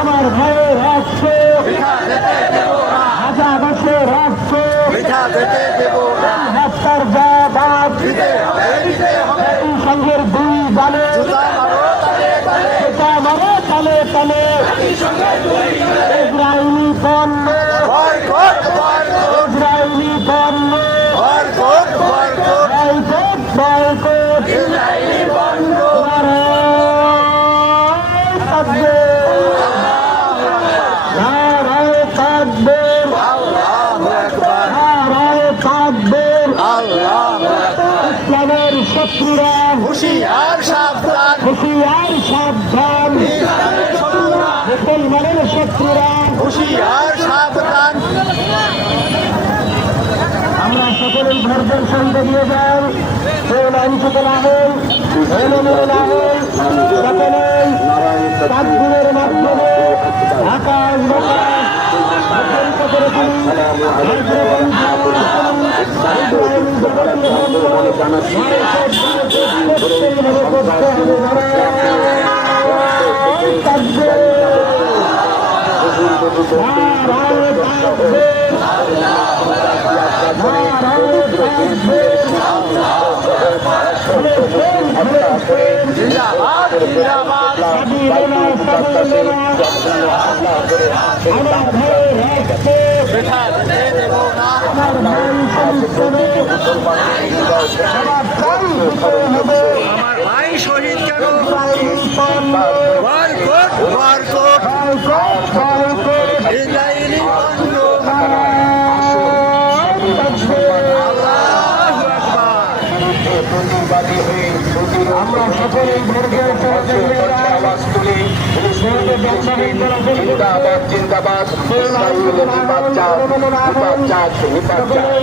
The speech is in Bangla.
আমার ভাইয়ের রাষ্ট্র হাজার বছর রাষ্ট্র হত্যার জবাব সংঘের দুই দলে মারো তলে তলে ইসরায়েলি পণ্য ইসরায়েলি পণ্য বয়কট বয়কট ইসরায়েলি পণ্য ইসলামের শত্রুরা হুঁশিয়ার সাবধান হুঁশিয়ার সাবধান মুসলমানের শত্রুরা হুঁশিয়ার সাবধান। আমরা সকলেই ধৈর্যের সঙ্গে দিয়ে যাই লাইন থেকে নামেন নামেন সকলেই তাকবীরের মাধ্যমে আকাশ আমার ভাই শহীদ কেন ইসরায়েলি পণ্য আমরা সকলে আওয়াজ তুলি জিন্দাবাদ জিন্দাবাদ